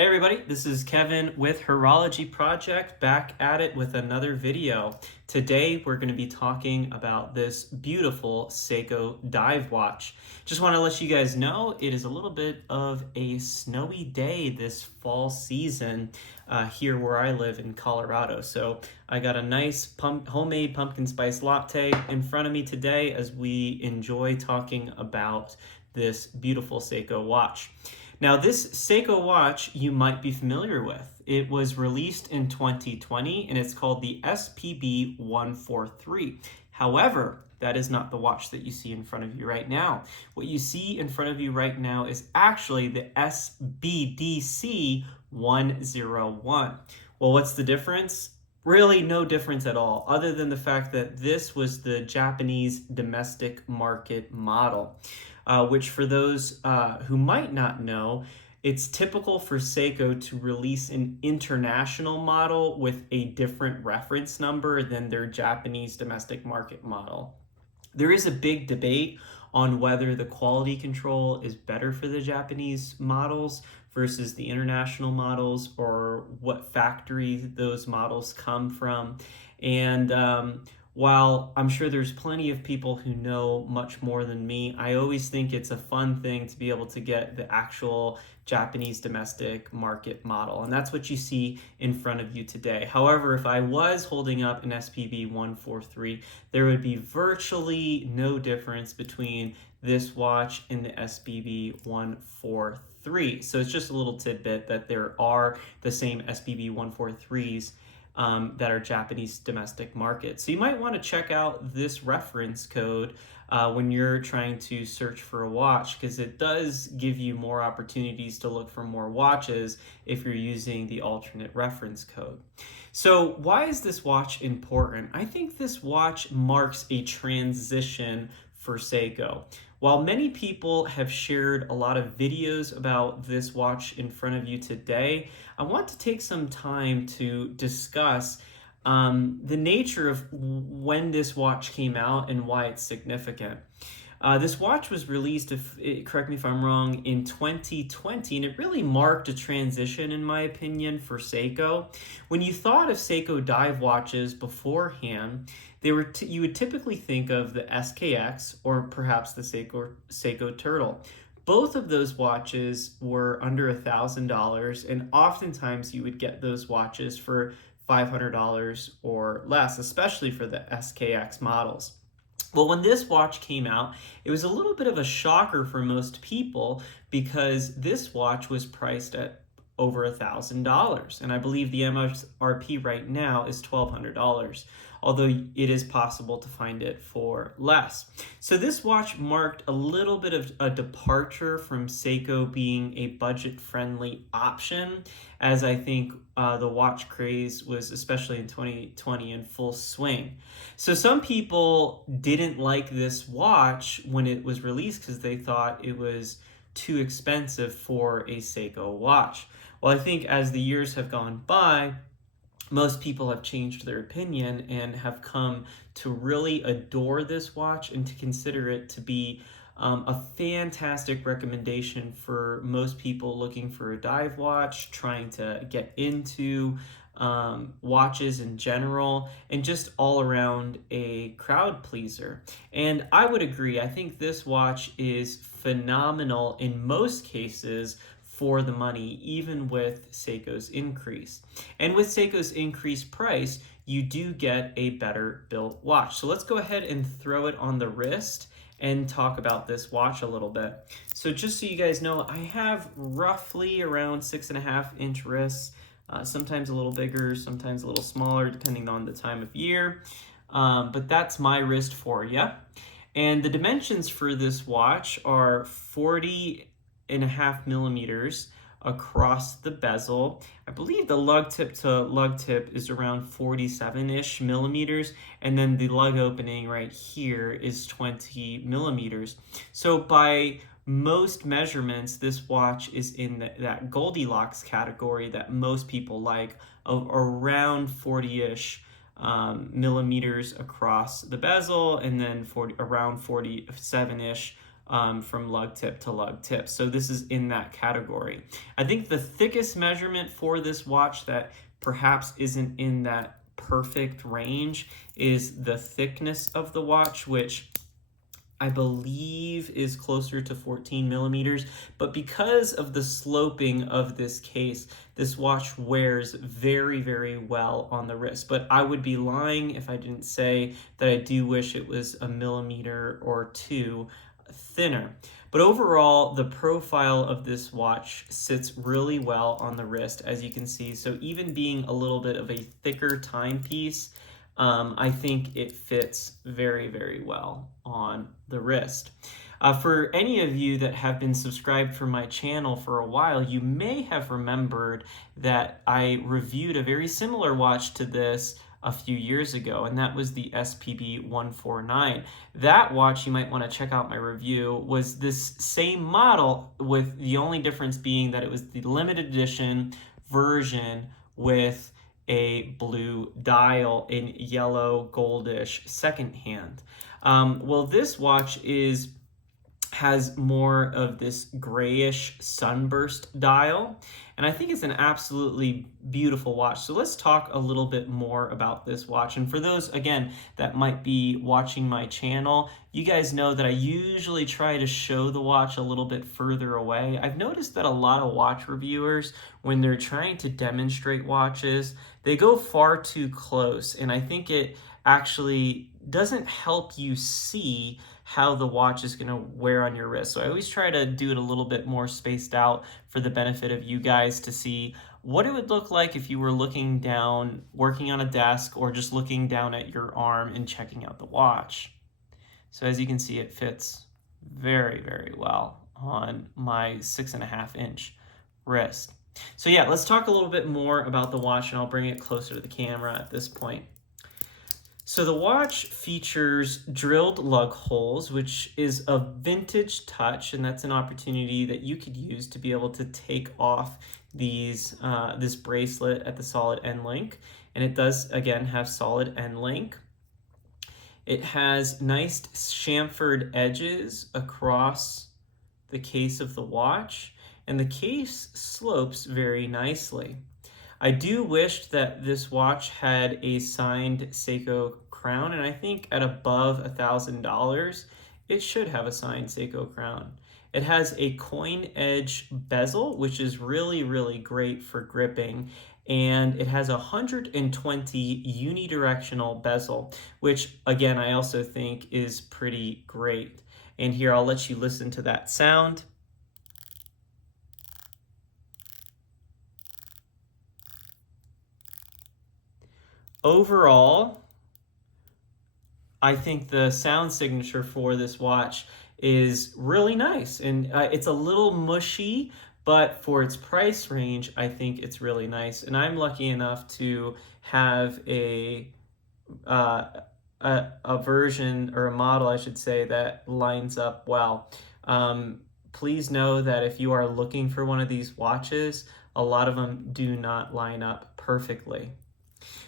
Hey everybody, this is Kevin with Horology Project, back at it with another video. Today we're going to be talking about this beautiful Seiko dive watch. Just want to let you guys know it is a little bit of a snowy day this fall season here where I live in Colorado. So I got a nice homemade pumpkin spice latte in front of me today as we enjoy talking about this beautiful Seiko watch. Now, this Seiko watch you might be familiar with. It was released in 2020 and it's called the SPB143. However, that is not the watch that you see in front of you right now. What you see in front of you right now is actually the SBDC101. Well, what's the difference? Really no difference at all, other than the fact that this was the Japanese domestic market model. Which for those who might not know, it's typical for Seiko to release an international model with a different reference number than their Japanese domestic market model. There is a big debate on whether the quality control is better for the Japanese models versus the international models, or what factory those models come from. And while I'm sure there's plenty of people who know much more than me, I always think it's a fun thing to be able to get the actual Japanese domestic market model. And that's what you see in front of you today. However, if I was holding up an SPB143, there would be virtually no difference between this watch and the SPB143. So it's just a little tidbit that there are the same SPB143s that are Japanese domestic market. So you might want to check out this reference code when you're trying to search for a watch, because it does give you more opportunities to look for more watches if you're using the alternate reference code. So why is this watch important? I think this watch marks a transition for Seiko. While many people have shared a lot of videos about this watch in front of you today, I want to take some time to discuss the nature of when this watch came out and why it's significant. This watch was released, correct me if I'm wrong, in 2020, and it really marked a transition, in my opinion, for Seiko. When you thought of Seiko dive watches beforehand, you would typically think of the SKX or perhaps the Seiko Turtle. Both of those watches were under $1,000, and oftentimes you would get those watches for $500 or less, especially for the SKX models. Well, when this watch came out, it was a little bit of a shocker for most people because this watch was priced at over $1,000, and I believe the MSRP right now is $1,200, although it is possible to find it for less. So this watch marked a little bit of a departure from Seiko being a budget-friendly option, as I think the watch craze was, especially in 2020, in full swing. So some people didn't like this watch when it was released because they thought it was too expensive for a Seiko watch. Well, I think as the years have gone by, most people have changed their opinion and have come to really adore this watch and to consider it to be a fantastic recommendation for most people looking for a dive watch, trying to get into watches in general, and just all around a crowd pleaser. And I would agree. I think this watch is phenomenal in most cases for the money, even with Seiko's increase. And with Seiko's increased price, you do get a better built watch. So let's go ahead and throw it on the wrist and talk about this watch a little bit. So just so you guys know, I have roughly around 6.5-inch wrists, sometimes a little bigger, sometimes a little smaller, depending on the time of year. But that's my wrist for you. And the dimensions for this watch are 40.5 millimeters across the bezel. I believe the lug tip to lug tip is around 47-ish millimeters, and then the lug opening right here is 20 millimeters. So by most measurements, this watch is in that Goldilocks category that most people like, of around 40-ish millimeters across the bezel, and then around 47-ish from lug tip to lug tip. So this is in that category. I think the thickest measurement for this watch that perhaps isn't in that perfect range is the thickness of the watch, which I believe is closer to 14 millimeters, but because of the sloping of this case, this watch wears very, very well on the wrist. But I would be lying if I didn't say that I do wish it was a millimeter or two thinner. But overall, the profile of this watch sits really well on the wrist, as you can see. So even being a little bit of a thicker timepiece, I think it fits very, very well on the wrist. For any of you that have been subscribed for my channel for a while, you may have remembered that I reviewed a very similar watch to this a few years ago, and that was the SPB143. That watch, you might want to check out my review, was this same model, with the only difference being that it was the limited edition version with a blue dial in yellow goldish second hand. Well, this watch has more of this grayish sunburst dial, and I think it's an absolutely beautiful watch. So let's talk a little bit more about this watch. And for those, again, that might be watching my channel, you guys know that I usually try to show the watch a little bit further away. I've noticed that a lot of watch reviewers, when they're trying to demonstrate watches, they go far too close, and I think it actually doesn't help you see how the watch is going to wear on your wrist. So I always try to do it a little bit more spaced out for the benefit of you guys to see what it would look like if you were looking down, working on a desk, or just looking down at your arm and checking out the watch. So as you can see, it fits very, very well on my 6.5 inch wrist. So yeah, let's talk a little bit more about the watch, and I'll bring it closer to the camera at this point. So the watch features drilled lug holes, which is a vintage touch, and that's an opportunity that you could use to be able to take off these this bracelet at the solid end link. And it does, again, have solid end link. It has nice chamfered edges across the case of the watch, and the case slopes very nicely. I do wish that this watch had a signed Seiko crown, and I think at above $1,000, it should have a signed Seiko crown. It has a coin edge bezel, which is really, really great for gripping, and it has a 120 unidirectional bezel, which again, I also think is pretty great. And here, I'll let you listen to that sound. Overall, I think the sound signature for this watch is really nice, and it's a little mushy, but for its price range, I think it's really nice. And I'm lucky enough to have a version, or a model, I should say, that lines up well. Please know that if you are looking for one of these watches, a lot of them do not line up perfectly.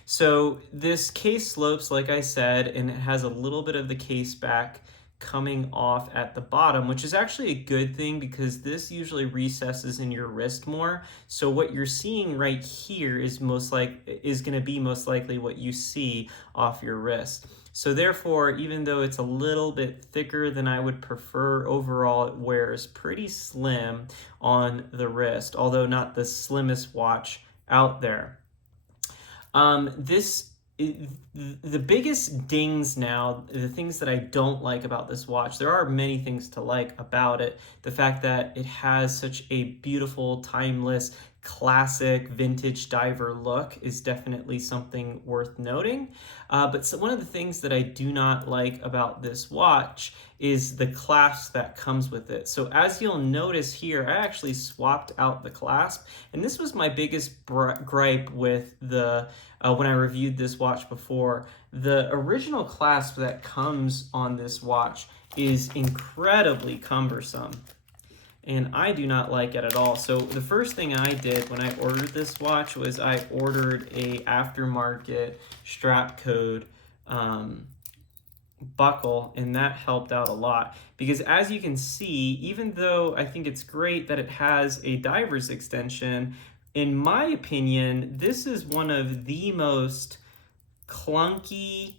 So this case slopes, like I said, and it has a little bit of the case back coming off at the bottom, which is actually a good thing because this usually recesses in your wrist more. So what you're seeing right here is going to be most likely what you see off your wrist. So therefore, even though it's a little bit thicker than I would prefer, overall it wears pretty slim on the wrist, although not the slimmest watch out there. The biggest dings now, the things that I don't like about this watch, there are many things to like about it. The fact that it has such a beautiful, timeless, classic, vintage diver look is definitely something worth noting. But one of the things that I do not like about this watch is the clasp that comes with it. So as you'll notice here, I actually swapped out the clasp, and this was my biggest gripe with the when I reviewed this watch before. The original clasp that comes on this watch is incredibly cumbersome, and I do not like it at all. So the first thing I did when I ordered this watch was I ordered a aftermarket strap code buckle, and that helped out a lot, because as you can see, even though I think it's great that it has a diver's extension, in my opinion, this is one of the most clunky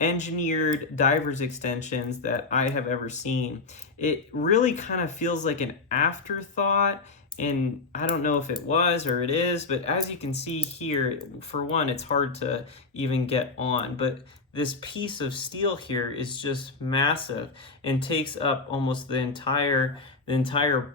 engineered diver's extensions that I have ever seen. It really kind of feels like an afterthought, and I don't know if it was or it is, but as you can see here, for one, it's hard to even get on, but this piece of steel here is just massive and takes up almost the entire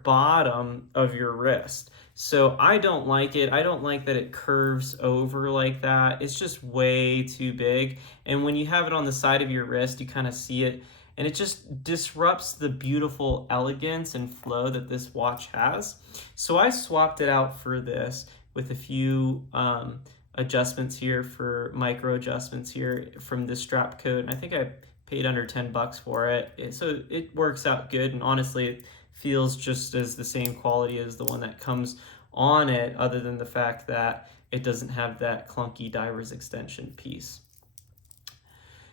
bottom of your wrist. So I don't like it. I don't like that it curves over like that. It's just way too big. And when you have it on the side of your wrist, you kind of see it, and it just disrupts the beautiful elegance and flow that this watch has. So I swapped it out for this with a few adjustments here, for micro adjustments here from the strap code. And I think I paid under $10 for it. So it works out good. And honestly, it feels just as the same quality as the one that comes on it, other than the fact that it doesn't have that clunky diver's extension piece.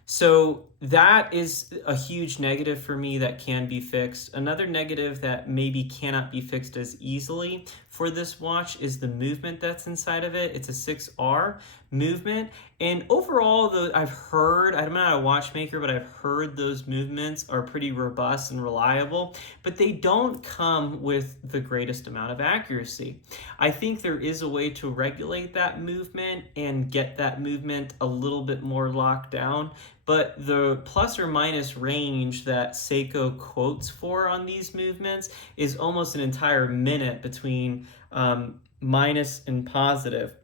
So that is a huge negative for me that can be fixed. Another negative that maybe cannot be fixed as easily for this watch is the movement that's inside of it. It's a 6R movement. And overall, though, I've heard, I'm not a watchmaker, but I've heard those movements are pretty robust and reliable, but they don't come with the greatest amount of accuracy. I think there is a way to regulate that movement and get that movement a little bit more locked down. But the plus or minus range that Seiko quotes for on these movements is almost an entire minute between minus and positive.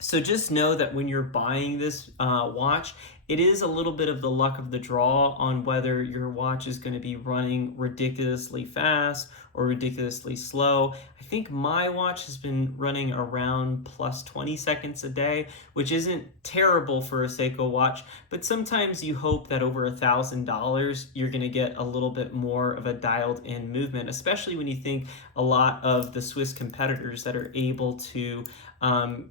So just know that when you're buying this watch, it is a little bit of the luck of the draw on whether your watch is going to be running ridiculously fast or ridiculously slow. I think my watch has been running around plus 20 seconds a day, which isn't terrible for a Seiko watch, but sometimes you hope that over $1,000, you're going to get a little bit more of a dialed in movement, especially when you think a lot of the Swiss competitors that are able to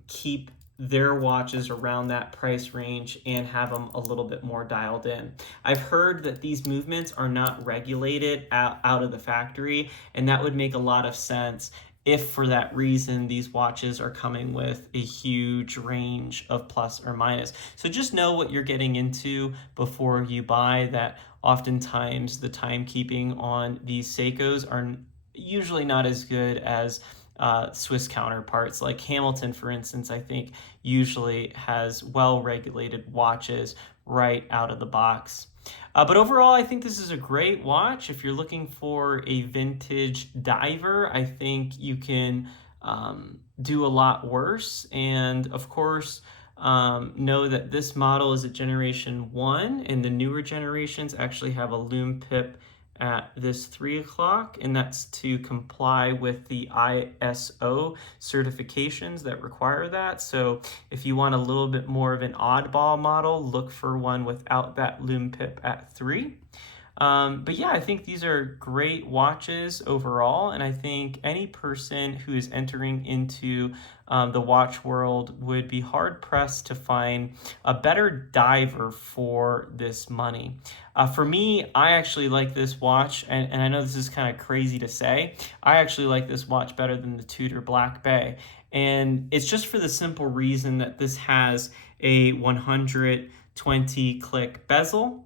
keep their watches around that price range and have them a little bit more dialed in. I've heard that these movements are not regulated out of the factory, and that would make a lot of sense if for that reason these watches are coming with a huge range of plus or minus. So just know what you're getting into before you buy, that oftentimes the timekeeping on these Seikos are usually not as good as Swiss counterparts. Like Hamilton, for instance, I think usually has well-regulated watches right out of the box. But overall, I think this is a great watch. If you're looking for a vintage diver, I think you can do a lot worse. And of course, know that this model is a generation 1, and the newer generations actually have a lume pip at this 3 o'clock, and that's to comply with the ISO certifications that require that. So if you want a little bit more of an oddball model, look for one without that lume pip at 3. But yeah, I think these are great watches overall, and I think any person who is entering into the watch world would be hard-pressed to find a better diver for this money. For me, I actually like this watch, and I know this is kind of crazy to say, I actually like this watch better than the Tudor Black Bay. And it's just for the simple reason that this has a 120 click bezel,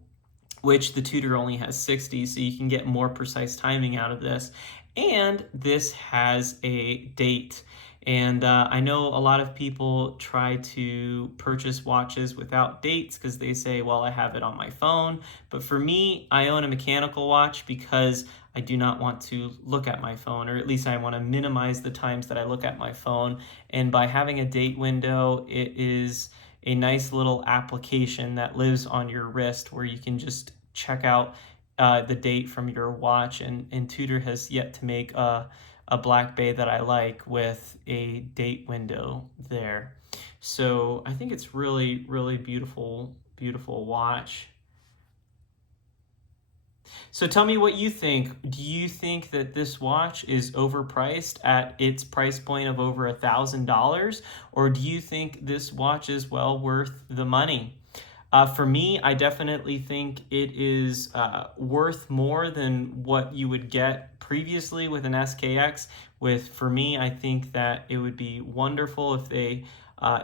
which the Tudor only has 60, so you can get more precise timing out of this. And this has a date. And I know a lot of people try to purchase watches without dates because they say, well, I have it on my phone. But for me, I own a mechanical watch because I do not want to look at my phone, or at least I want to minimize the times that I look at my phone. And by having a date window, it is a nice little application that lives on your wrist where you can just check out the date from your watch. And Tudor has yet to make a Black Bay that I like with a date window there. So I think it's really, really beautiful, beautiful watch. So tell me what you think. Do you think that this watch is overpriced at its price point of over $1,000? Or do you think this watch is well worth the money? For me, I definitely think it is worth more than what you would get previously with an SKX. For me, I think that it would be wonderful if they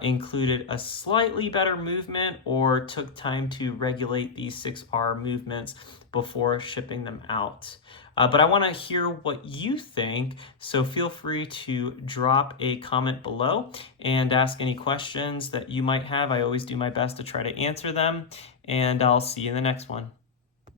included a slightly better movement or took time to regulate these 6R movements before shipping them out. But I want to hear what you think, so feel free to drop a comment below and ask any questions that you might have. I always do my best to try to answer them, and I'll see you in the next one.